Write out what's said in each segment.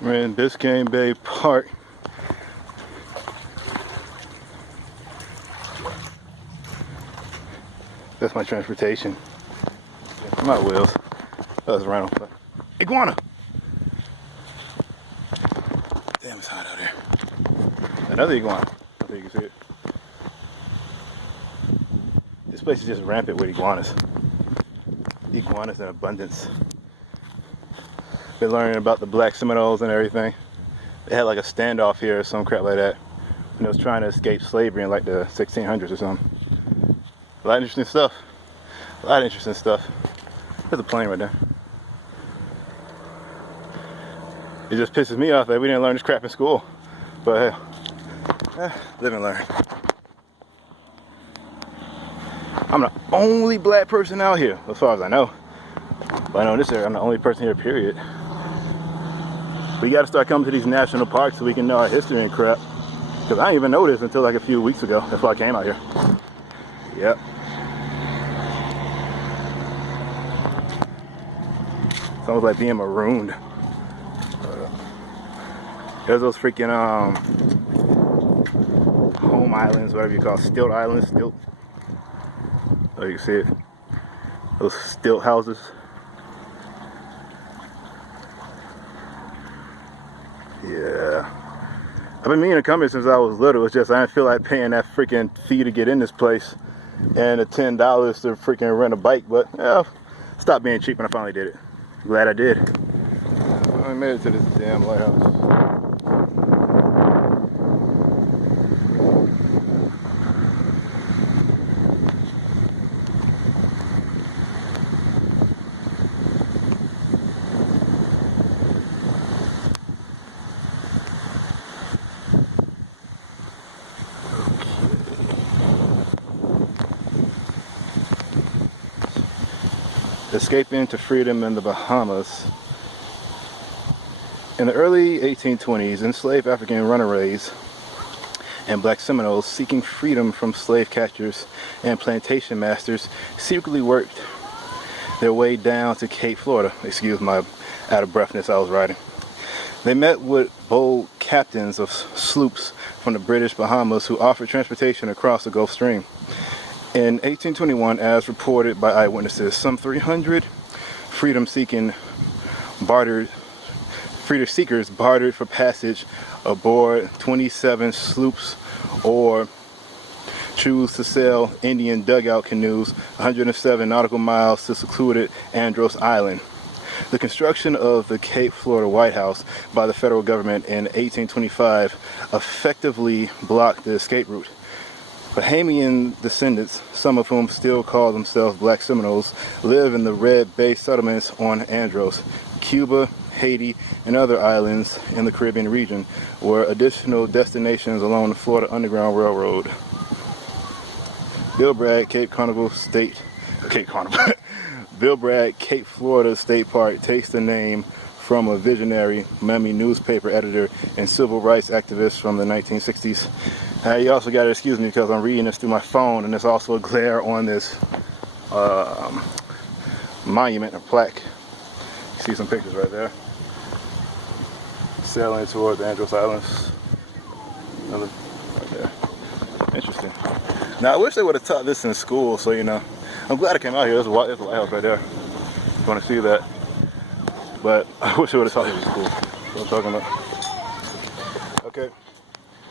We're in Biscayne Bay Park. That's my transportation. My wheels. That was rental. Iguana! Damn, it's hot out here. Another iguana. I think you can see it. This place is just rampant with iguanas. Iguanas in abundance. Been learning about the black Seminoles and everything. They had like a standoff here or some crap like that when they was trying to escape slavery in like the 1600s or something. A lot of interesting stuff. A lot of interesting stuff. There's a plane right there. It just pisses me off that we didn't learn this crap in school. But hey, live and learn. I'm the only black person out here, as far as I know. But I know in this area, I'm the only person here, period. We gotta start coming to these national parks so we can know our history and crap. Because I didn't even know this until like a few weeks ago. That's why I came out here. Yep. It's almost like being marooned. There's those freaking home islands, whatever you call it, stilt islands, stilt. Oh, you can see it. Those stilt houses. Yeah. I've been meaning to come here since I was little. It's just I didn't feel like paying that freaking fee to get in this place and the $10 to freaking rent a bike. But yeah, stopped being cheap and I finally did it. Glad I did. I made it to this damn lighthouse. Escaping to freedom in the Bahamas. In the early 1820s, enslaved African runaways and black Seminoles seeking freedom from slave catchers and plantation masters secretly worked their way down to Cape, Florida. Excuse my out of breathness I was riding. They met with bold captains of sloops from the British Bahamas who offered transportation across the Gulf Stream. In 1821, as reported by eyewitnesses, some 300 freedom-seekers bartered for passage aboard 27 sloops or chose to sail Indian dugout canoes 107 nautical miles to secluded Andros Island. The construction of the Cape, Florida White House by the federal government in 1825 effectively blocked the escape route. Bahamian descendants, some of whom still call themselves Black Seminoles, live in the Red Bay settlements on Andros, Cuba, Haiti, and other islands in the Caribbean region, were additional destinations along the Florida Underground Railroad. Bill Bragg, Cape Florida State Park takes the name from a visionary Miami newspaper editor and civil rights activist from the 1960s. You also got to excuse me because I'm reading this through my phone and there's also a glare on this monument or plaque. You see some pictures right there. Sailing toward the Andros Islands. Another right there. Interesting. Now I wish they would have taught this in school, so you know. I'm glad I came out here. There's a lighthouse right there. You want to see that? But I wish they would have taught this in school. That's what I'm talking about. Okay.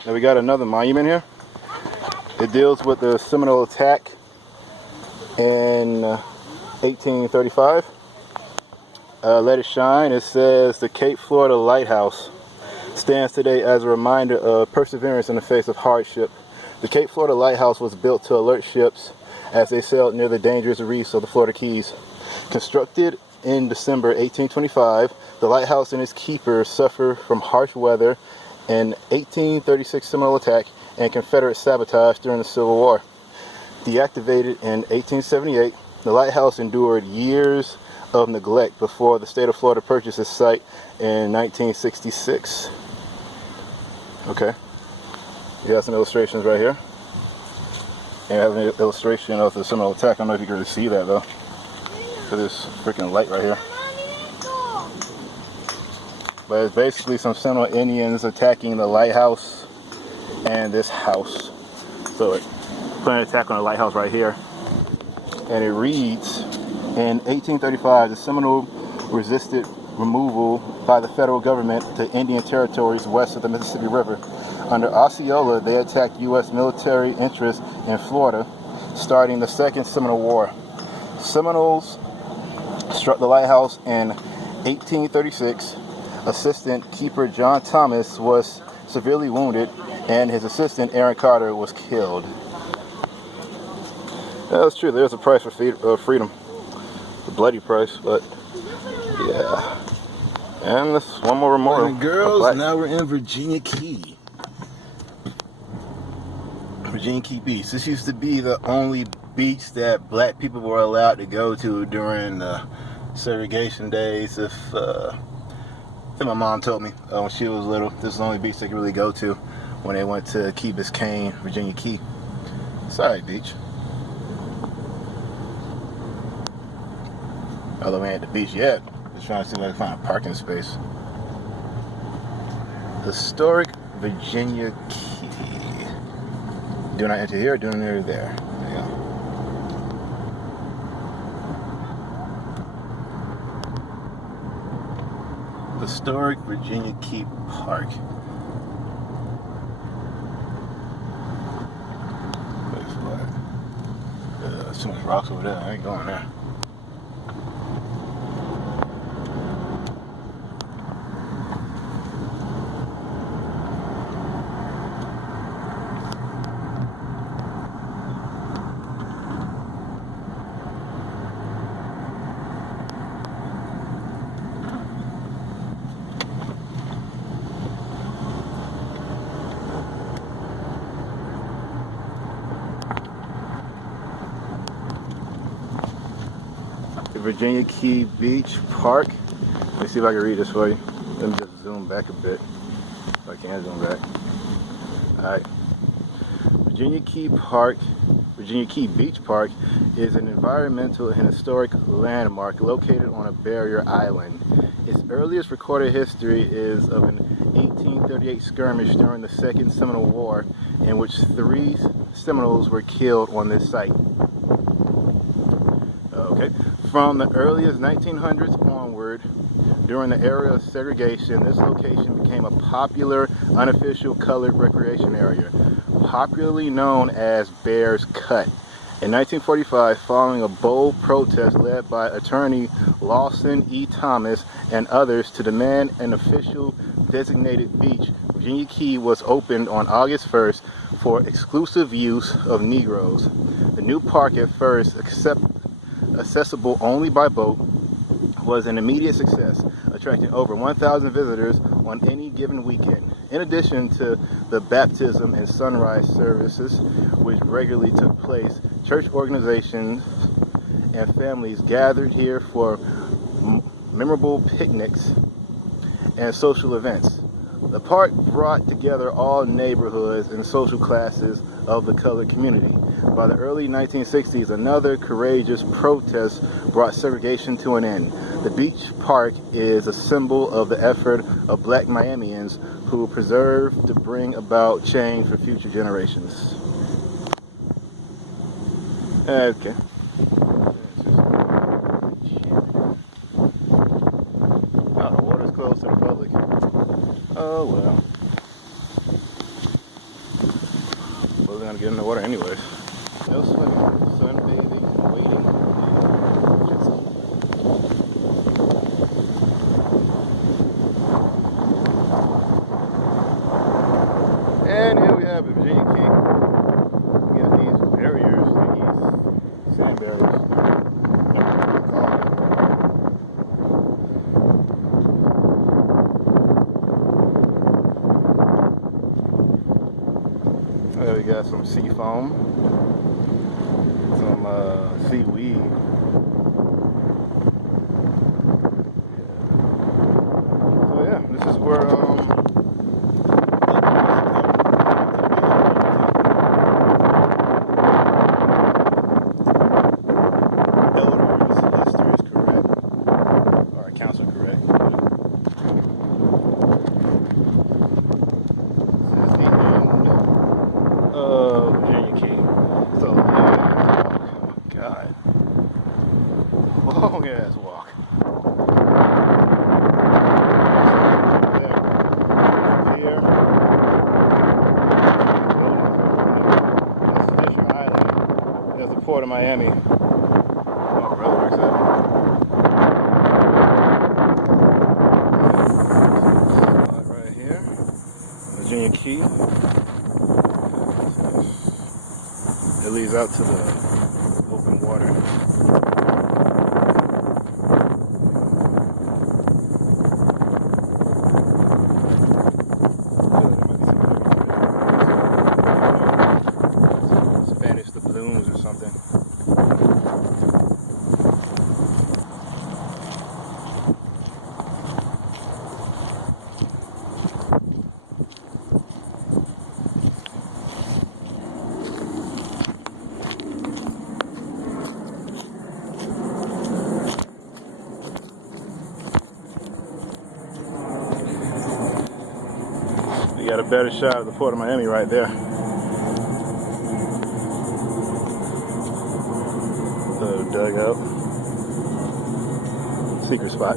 Now we got another monument here. It deals with the Seminole attack in 1835. Let it shine. It says the Cape Florida Lighthouse stands today as a reminder of perseverance in the face of hardship. The Cape Florida Lighthouse was built to alert ships as they sailed near the dangerous reefs of the Florida Keys. Constructed in December 1825, the lighthouse and its keeper suffered from harsh weather, an 1836 Seminole attack, and Confederate sabotage during the Civil War. Deactivated in 1878, the lighthouse endured years of neglect before the state of Florida purchased its site in 1966. Okay. You have some illustrations right here. And it has an illustration of the Seminole attack. I don't know if you can really see that though. For this freaking light right here. but it's basically some Seminole Indians attacking the lighthouse and this house. So it planned an attack on the lighthouse right here. And it reads, in 1835, the Seminole resisted removal by the federal government to Indian territories west of the Mississippi River. Under Osceola, they attacked U.S. military interests in Florida, starting the Second Seminole War. Seminoles struck the lighthouse in 1836. Assistant keeper John Thomas was severely wounded, and his assistant Aaron Carter was killed. Yeah, that's true. There's a price for freedom. A bloody price, but yeah. And this one more memorial. And girls, now we're in Virginia Key. Virginia Key Beach. This used to be the only beach that black people were allowed to go to during the segregation days. I think my mom told me when she was little, this is the only beach they could really go to when they went to Key Biscayne, Virginia Key. It's alright beach. Although we ain't at the beach yet, just trying to see if I can find a parking space. Historic Virginia Key. Do not enter here, do not enter there. There you go. Historic Virginia Key Park. Wait for it. There's too much rocks over there. I ain't going there. Virginia Key Beach Park. Let me see if I can read this for you. Let me just zoom back a bit. If I can zoom back. Alright. Virginia Key Beach Park is an environmental and historic landmark located on a barrier island. Its earliest recorded history is of an 1838 skirmish during the Second Seminole War, in which 3 Seminoles were killed on this site. Okay. From the earliest 1900s onward, during the era of segregation, this location became a popular, unofficial colored recreation area, popularly known as Bear's Cut. In 1945, following a bold protest led by attorney Lawson E. Thomas and others to demand an official designated beach, Virginia Key was opened on August 1st for exclusive use of Negroes. The new park, at first accessible only by boat, was an immediate success, attracting over 1,000 visitors on any given weekend. In addition to the baptism and sunrise services, which regularly took place, church organizations and families gathered here for memorable picnics and social events. The park brought together all neighborhoods and social classes of the colored community. By the early 1960s, another courageous protest brought segregation to an end. The beach park is a symbol of the effort of black Miamians who preserve to bring about change for future generations. Okay. Oh, the water's closed to the public. Oh well. We're gonna get in the water anyways. No swimming, sunbathing, waiting. And here we have it, Virginia Key. We got these barriers, these sand barriers. There we got some sea foam, some seaweed. So yeah, this is where elders' history is correct, or accounts are correct. Port of Miami. Oh, my brother works at it. Right here, Virginia Key. It leads out to the open water. Spanish doubloons or something. You got a better shot of the Port of Miami right there. The dugout. Secret spot.